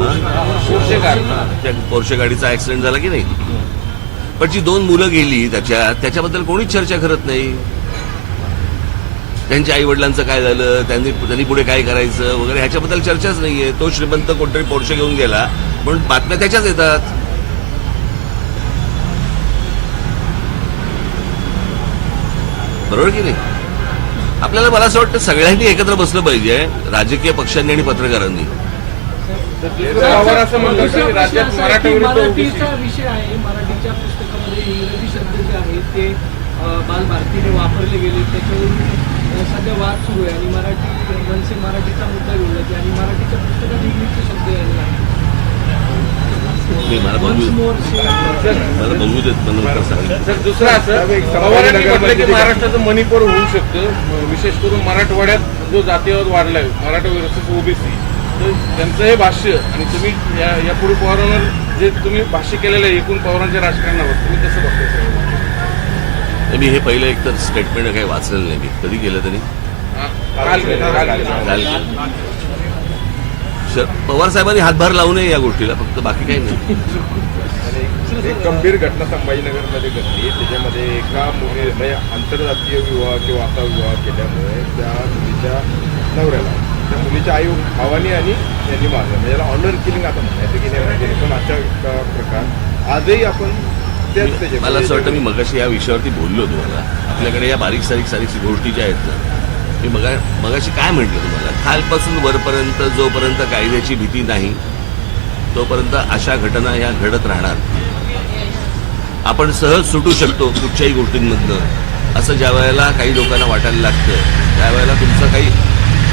Porsche Porsche गाडीचा accident झाला की नाही? पण जी दोन मुलं गेली त्याच्यात त्याच्याबद्दल कोणीच चर्चा करत नाही. त्यांच्या आई वडिलांचं काय झालं? त्यांनी त्यांनी पुढे काय करायचं? वगैरे ह्याच्याबद्दल चर्चाच नाहीये. तो श्रीमंत कोणतरी पोर्शे घेऊन गेला म्हणून बातम्या त्याच्याच येतात. बरोबर की नाही? आपल्याला मला असं वाटतं सगळ्यांनी एकत्र बसलं पाहिजे राजकीय पक्षांनी आणि पत्रकारांनी. असं की राज्यात मराठा विरुद्ध ओबीसी. मराठीचा विषय आहे. मराठीच्या पुस्तकामध्ये इंग्रजी शब्द जे आहेत ते बालभारतीने वापरले गेले. त्याच्यावरून सध्या वाद सुरू आहे आणि मराठी मनसे मराठीचा मुद्दा घेऊन जाते आणि मराठीच्या पुस्तकात इंग्लिशचे शब्द यायला महाराष्ट्राचं मणिपूर होऊ शकतं. विशेष करून मराठवाड्यात जो जातीयवाद वाढलाय मराठा विरुद्ध ओबीसी. तर त्यांचं हे भाष्य आणि तुम्ही या यापुढे पवारांवर जे तुम्ही भाष्य केलेलं आहे एकूण पवारांच्या राजकारणावर तुम्ही कसं बघताय मी हे पहिलं एक तर स्टेटमेंट काही वाचलेलं नाही मी. कधी केलं त्यांनी हा, काल केलं, काल केलं. काल केलं. श- पवार साहेबांनी हातभार लावू नये या गोष्टीला फक्त बाकी काही नाही. आणि एक गंभीर घटना संभाजीनगरमध्ये घडली. त्याच्यामध्ये एका मुली म्हणजे आंतरजातीय विवाह किंवा असा विवाह केल्यामुळे त्या मुलीच्या नवऱ्याला त्या मुलीच्या आई भावानी आणि त्यांनी मारलं. म्हणजे याला ऑनर किलिंग आता म्हणायचं की नाही पण अशा का प्रकार. आजही आपण मला असं वाटतं मी मगाशी या विषयावरती बोललो तुम्हाला. आपल्याकडे या बारीक सारीक सारीक गोष्टी ज्या आहेत ना मी मगा मगाशी काय म्हटलं तुम्हाला? खालपासून वरपर्यंत जोपर्यंत कायद्याची भीती नाही तोपर्यंत अशा घटना ह्या घडत राहणार. आपण सहज सुटू शकतो कुठच्याही गोष्टींमधनं. असं ज्या वेळेला काही लोकांना वाटायला लागतं त्यावेळेला तुमचं काही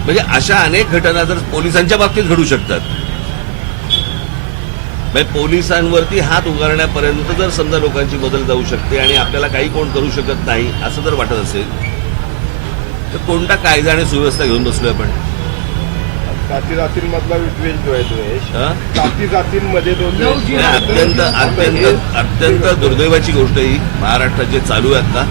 म्हणजे अशा अनेक घटना जर पोलिसांच्या बाबतीत घडू शकतात. म्हणजे पोलिसांवरती हात उगारण्यापर्यंत जर समजा लोकांची बदल जाऊ शकते आणि आपल्याला काही कोण करू शकत नाही असं जर वाटत असेल तर कोणता कायदा आणि सुव्यवस्था घेऊन बसलोय आपण? जाती जातींमधला विद्वेष जो आहे द्वेष हं? जाती जातींमध्ये अत्यंत अत्यंत अत्यंत दुर्दैवाची गोष्ट ही महाराष्ट्रात जे चालू आहे आता.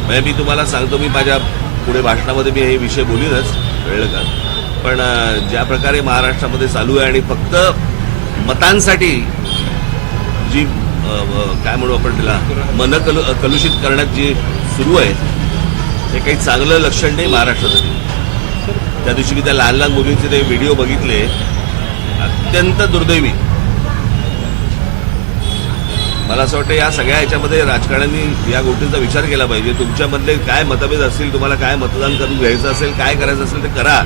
म्हणजे मी तुम्हाला सांगतो मी माझ्या पुढे भाषणामध्ये मी हे विषय बोलीनच कळलं का? पण ज्या प्रकारे महाराष्ट्रामध्ये चालू आहे आणि फक्त मतांसाठी जी काय म्हणू आपण त्याला मन कलु कलुषित करण्यात जी सुरू आहे हे काही चांगलं लक्षण नाही महाराष्ट्रासाठी. त्या दिवशी मी त्या लहान लहान मुलींचे ते व्हिडिओ बघितले. अत्यंत दुर्दैवी. मला असं वाटतं या सगळ्या ह्याच्यामध्ये राजकारण्यांनी या गोष्टींचा विचार केला पाहिजे. तुमच्यामधले काय मतभेद असतील तुम्हाला काय मतदान करून घ्यायचं असेल काय करायचं असेल ते करा.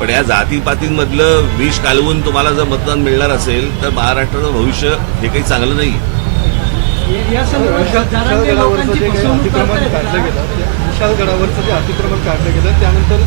पण या जातीपातींमधलं विष कालवून तुम्हाला जर मतदान मिळणार असेल तर महाराष्ट्राचं भविष्य हे काही चांगलं नाही. विशालगडावरचं जे अतिक्रमण काढलं गेलं त्यानंतर